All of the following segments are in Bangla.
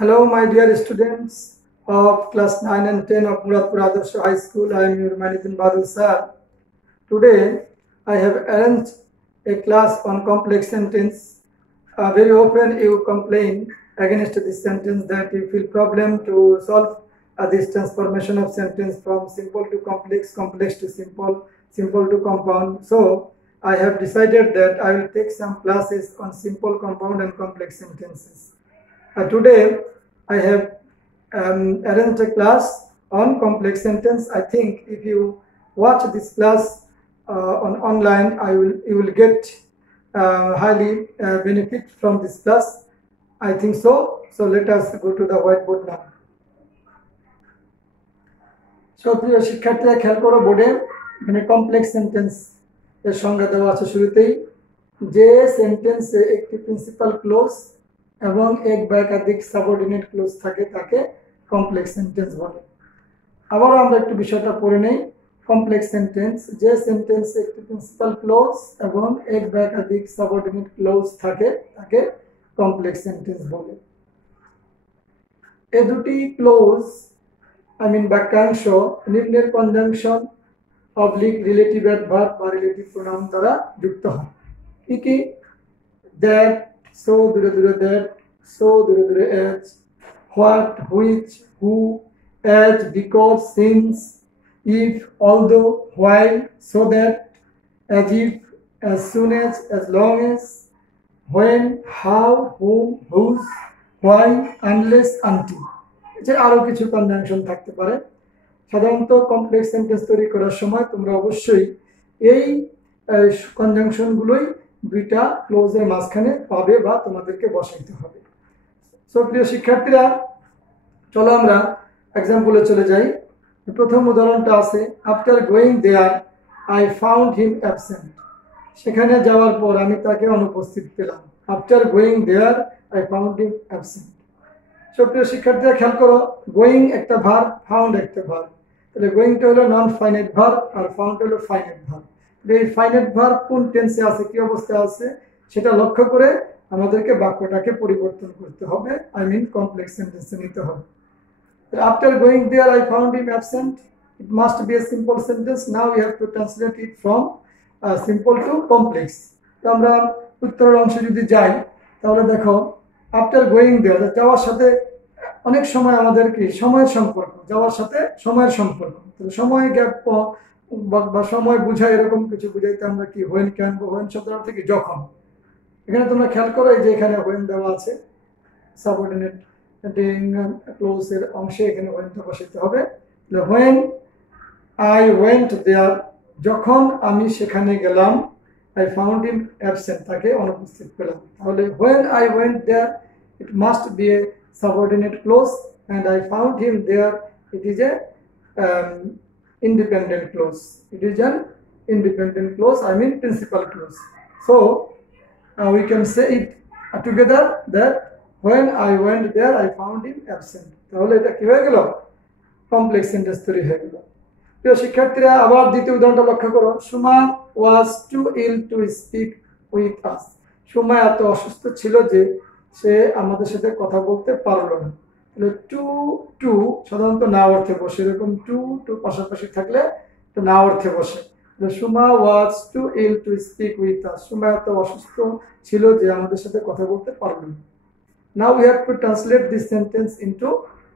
Hello, my dear students of class 9 and 10 of Muradpur Adarsh High School. I am your Manithan Badal sir. Today, I have arranged a class on complex sentence. Very often you complain against this sentence that you feel problem to solve this transformation of sentence from simple to complex, complex to simple, simple to compound. So, I have decided that I will take some classes on simple, compound and complex sentences. Today, I have arranged a class on complex sentence. I think if you watch this class on online, you will get highly benefit from this class. I think so. So let us go to the whiteboard now. So প্রিয় শিক্ষার্থীরা খেয়াল করো বোর্ডে এখানে কমপ্লেক্স সেন্টেন্স এর সংজ্ঞা দেওয়া আছে শুরুতেই যে সেন্টেন্সে একটি প্রিন্সিপাল ক্লোজ এবং এক বা একাধিক সাবঅর্ডিনেট ক্লোজ থাকে তাকে কমপ্লেক্স সেন্টেন্স বলে। আবারও আমরা একটু বিষয়টা পড়ে নেই। কমপ্লেক্স সেন্টেন্স যে সেন্টেন্সে একটি প্রিন্সিপাল ক্লোজ এবং এক বা একাধিক সাবঅর্ডিনেট ক্লোজ থাকে তাকে কমপ্লেক্স সেন্টেন্স বলে। এই দুটি ক্লোজ বাক্যাংশ নিম্নের কনজাংশন অবলিক রিলেটিভ অ্যাডভার্ব বা রিলেটিভ প্রোনাউন দ্বারা যুক্ত হয়। কি that, so dure dure that, so dure dure as, what, which, who, as, because, since, if, although, while, so that, as if, as soon as long as, when, how, whom, whose, why, unless, until। এছাড়া আরো কিছু কনজাংশন থাকতে পারে। সাধারণত কমপ্লেক্স সেন্টেন্স তৈরি করার সময় তোমরা অবশ্যই এই কনজাংশনগুলোই দুইটা ক্লোজের মাঝখানে পাবে বা তোমাদেরকে বসাইতে হবে। সো প্রিয় শিক্ষার্থীরা, চলো আমরা এক্সাম্পলে চলে যাই। প্রথম উদাহরণটা আছে after going there I found him absent. সেখানে যাওয়ার পর আমি তাকে অনুপস্থিত পেলাম। After going there I found him absent. So প্রিয় শিক্ষার্থীরা খেয়াল করো, গোয়িং একটা ভার্ব, ফাউন্ড একটা ভার্ব। তাহলে গোয়িংটা হলো non finite verb are found হলো ফাইনাইট ভার্ব। এই ফাইনাইট ভার্ব কোন টেন্সে আছে, কি অবস্থায় আছে সেটা লক্ষ্য করে আমাদেরকে বাক্যটাকে পরিবর্তন করতে হবে, কমপ্লেক্স সেন্টেন্সে নিতে হবে। After going there I found him absent, it must be a simple sentence. Now you have to translate it from simple to complex. তো আমরা উত্তরের অংশে যদি যাই তাহলে দেখো আফটার গোয়িং দেয়ার, যাওয়ার সাথে অনেক সময় আমাদের কি সময়ের সম্পর্ক, যাওয়ার সাথে সময়ের সম্পর্ক। তাহলে সময় গ্যাপ বা সময় বুঝায় এরকম কিছু বুঝাইতে আমরা কি হোয়েন ক্যান বা হোয়েন শব্দ থেকে যখন। এখানে তোমরা খেয়াল করো এই যে এখানে হোয়েন দেওয়া আছে সাবঅর্ডিনেট ক্লোজ এর অংশে, এখানে হোয়েনটা বসাইতে হবে। হোয়েন আই ওয়েন্ট দেয়ার, যখন আমি সেখানে গেলাম, আই ফাউন্ড হিম অ্যাবসেন্ট, তাকে অনুপস্থিত পেলাম। তাহলে when I went there it must be a subordinate clause, and I found him there, it is a independent clause. It is an independent clause, principal clause. So we can say it together that when I went there I found him absent. তাহলে এটা কি হয়ে গেল, কমপ্লেক্স সেন্টেন্স তৈরি হয়ে গেল। প্রিয় শিক্ষার্থীরা, আবার দ্বিতীয় উদাহরণটা লক্ষ্য করো। Suma was too ill to speak with us. Suma এত অসুস্থ ছিল যে সে আমাদের সাথে কথা বলতে পারলো না। তাহলে টু টু সাধারণত না অর্থে বসে, এরকম টু টু পাশাপাশি থাকলে না অর্থে বসে। Suma was too ill to speak with us, Suma এত অসুস্থ ছিল যে আমাদের সাথে কথা বলতে পারলো না। Now we have to translate this sentence into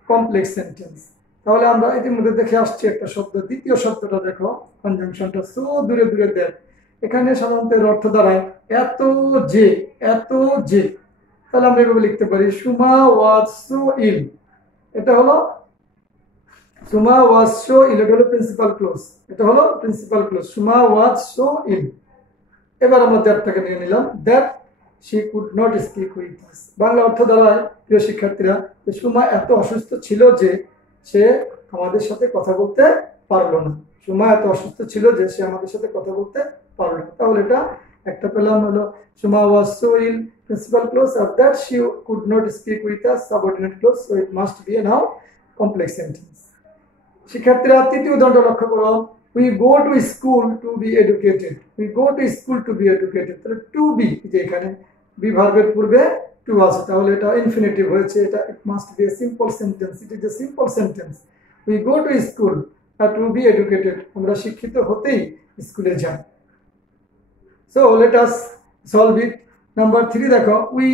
complex sentence. তাহলে আমরা ইতিমধ্যে দেখে আসছি একটা শব্দ, দ্বিতীয় শব্দটা দেখো কনজাংশনটা সো দূরে দূরে দেন। এখানে সাধারণত এর অর্থ দাঁড়ায় এত যে, এত যে। তাহলে আমরা এভাবে লিখতে পারি সুমা ওয়াজ সো ইল, এটা হলো সুমা ওয়াজ সো ইল, এটা হলো প্রিন্সিপাল ক্লোজ, এটা হলো principal clause, Suma was so ill. এবার আমরা দ্যাটটাকে নিয়ে নিলাম, that she could not speak with us. Bangla অর্থ দ্বারা প্রিয় শিক্ষার্থীরা, যে সুমা এত অসুস্থ ছিল যে সে আমাদের সাথে কথা বলতে পারলো না। সুমা এত অসুস্থ ছিল যে সে আমাদের সাথে কথা বলতে পারলো না। তাহলে এটা একটা পেলাম হলো Suma was so ill principal clause, of that she could not speak with us subordinate clause, so it must be a now complex sentence. শিক্ষার্থীরা তৃতীয় উদাহরণটা লক্ষ্য করো, we go to school to be educated, we go to school to be educated। তাহলে টু বি, যে এখানে বি ভার্বের পূর্বে টু আছে, তাহলে এটা ইনফিনিটিভ হয়েছে, এটা it must be a simple sentence, it is a simple sentence. We go to school to be educated, আমরা শিক্ষিত হতেই স্কুলে যাই। So let us solve it. Number 3 দেখো, we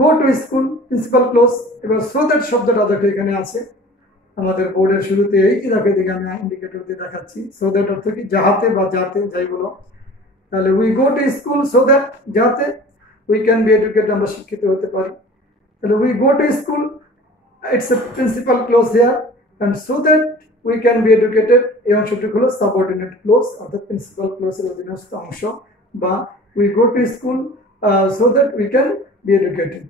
go to school principal clause. এবার সো দ্যাট শব্দটা দেখো এখানে আছে আমাদের বোর্ডের শুরুতে, এই দেখো এদিকে আমি ইন্ডিকেটর দিয়ে দেখাচ্ছি। সো দ্যাট অর্থ কি যাহাতে বা যাতে, যাই বলো। তাহলে we go to school so that, যাতে উই ক্যান বি এডুকেটেড, আমরা শিক্ষিত হতে পারি। তাহলে we go to school, it's a principal clause here, and so that we can be educated, এই অংশটি হলো সাবঅর্ডিনেট ক্লোজ অর্থাৎ প্রিন্সিপাল ক্লোজের অধীনস্থ অংশ, বা we go to school so that we can be educated.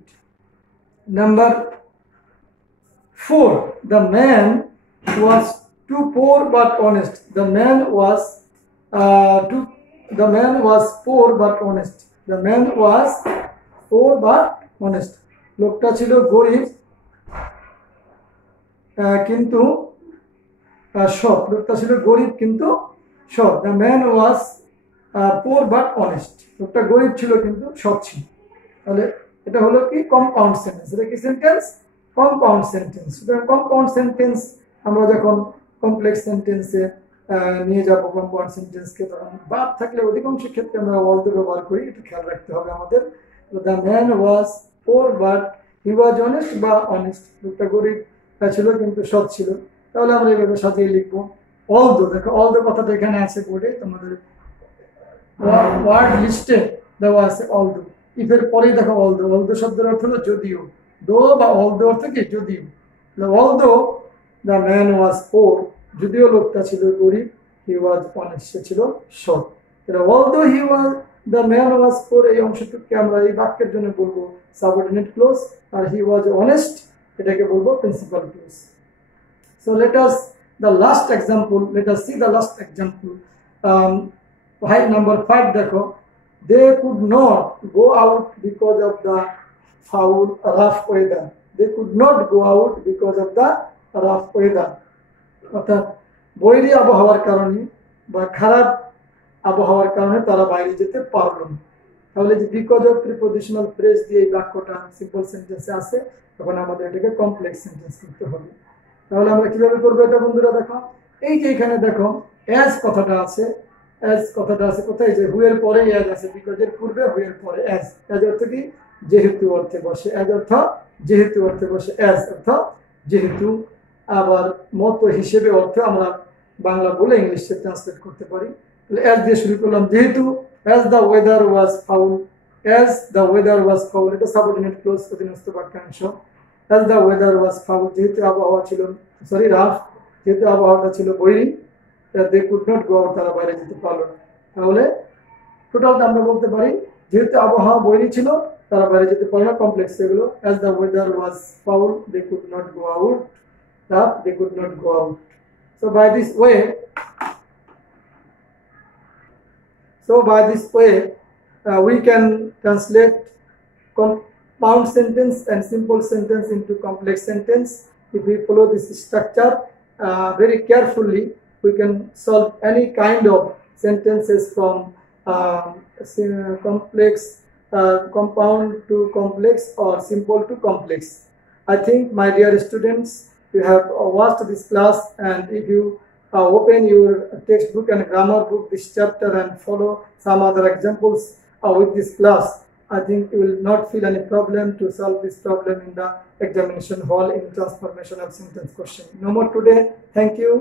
Number 4, the man was too poor but honest. The man was poor but honest. The man was poor but honest. লোকটা ছিল গরিব কিন্তু সৎ। লোকটা ছিল গরিব কিন্তু সৎ। The man was poor but honest. লোকটা গরিব ছিল কিন্তু সৎ ছিল। তাহলে এটা হলো কি কম্পাউন্ড সেন্টেন্স। এটা কি সেন্টেন্স? Compound sentence. সুতরাং কম্পাউন্ড সেন্টেন্স আমরা যখন কমপ্লেক্স সেন্টেন্সে নিয়ে যাব কম্পাউন্ড সেন্টেন্সকে, তখন ভার্ব থাকলে অধিকাংশ ক্ষেত্রে আমরা ওয়াজ ব্যবহার করি, একটু খেয়াল রাখতে হবে আমাদের। The man was poor but he was honest বা অনেস্ট, লোকটা গরিব ছিল কিন্তু সৎ ছিল। তাহলে আমরা এইভাবে সাজিয়ে লিখবো। অলদো, দেখো অলদো কথাটা এখানে আছে বোর্ডে, তোমাদের ওয়ার্ড লিস্টে দেওয়া আছে অলদো। ইফের পরেই দেখো অলদো। অলদো শব্দের অর্থ হলো যদিও, দো বা অলদো অর্থ কি যদিও। অলদো দ্য ম্যান ওয়াজ পোর, যদিও লোকটা ছিল গরিব, হি ওয়াজ অনেস্ট, সে ছিল সৎ। Although he was the man was poor, এই অংশটুকুকে আমরা এই বাক্যের জন্য বলবো সাবঅর্ডিনেট ক্লোজ, আর হি ওয়াজ অনেস্ট এটাকে বলবো principal clause. So let us the last example, let us see the last example. Number 5 দেখো, they could not go out because of the foul rough weather. They could not go out because of the rough weather. অর্থাৎ বৈরী আবহাওয়ার কারণে বা খারাপ আবহাওয়ার কারণে তারা বাইরে যেতে পারল না। তাহলে যে বিকজ অফ প্রিপোজিশনাল ফ্রেজ দিয়ে এই বাক্যটা সিম্পল সেন্টেন্সে আছে, তখন আমাদের এটাকে কমপ্লেক্স সেন্টেন্স করতে হবে। তাহলে আমরা কিভাবে করবো এটা বন্ধুরা দেখো, এই যে এখানে দেখো অ্যাজ কথাটা আছে, অ্যাজ কথাটা আছে কোথায়, যে হুয়ের পরে অ্যাজ আছে, বিকজ এর পূর্বে হুয়ের পরে অ্যাজ। অ্যাজ অর্থ কি যেহেতু অর্থে বসে, অ্যাজ অর্থ যেহেতু অর্থে বসে, অ্যাজ অর্থ যেহেতু। আবার মতো হিসেবে অর্থে আমরা বাংলা বলে ইংলিশে ট্রান্সলেট করতে পারি। তাহলে অ্যাজ দিয়ে শুরু করলাম, যেহেতু as the weather was foul, as the weather was foul, এটা সাবঅর্ডিনেট ক্লোজ অধীনস্থ বাক্যাংশ। As the weather was foul, যেহেতু আবহাওয়া ছিল রাফ, যেহেতু আবহাওয়াটা ছিল বৈরী, they could not go out, তারা বাইরে যেতে পারল না। তাহলে টোটালটা আমরা বলতে পারি, যেহেতু আবহাওয়া বৈরী ছিল তারা বাইরে যেতে পারল না, কমপ্লেক্স এগুলো। As the weather was foul, they could not go out, rough, they could not go out. So by this way we can translate compound sentence and simple sentence into complex sentence. If we follow this structure very carefully, we can solve any kind of sentences from complex, compound to complex, or simple to complex. I think, my dear students, you have watched this class, and if you open your textbook and grammar book, this chapter, and follow some other examples with this class, I think you will not feel any problem to solve this problem in the examination hall in transformation of sentence question. No more today. Thank you.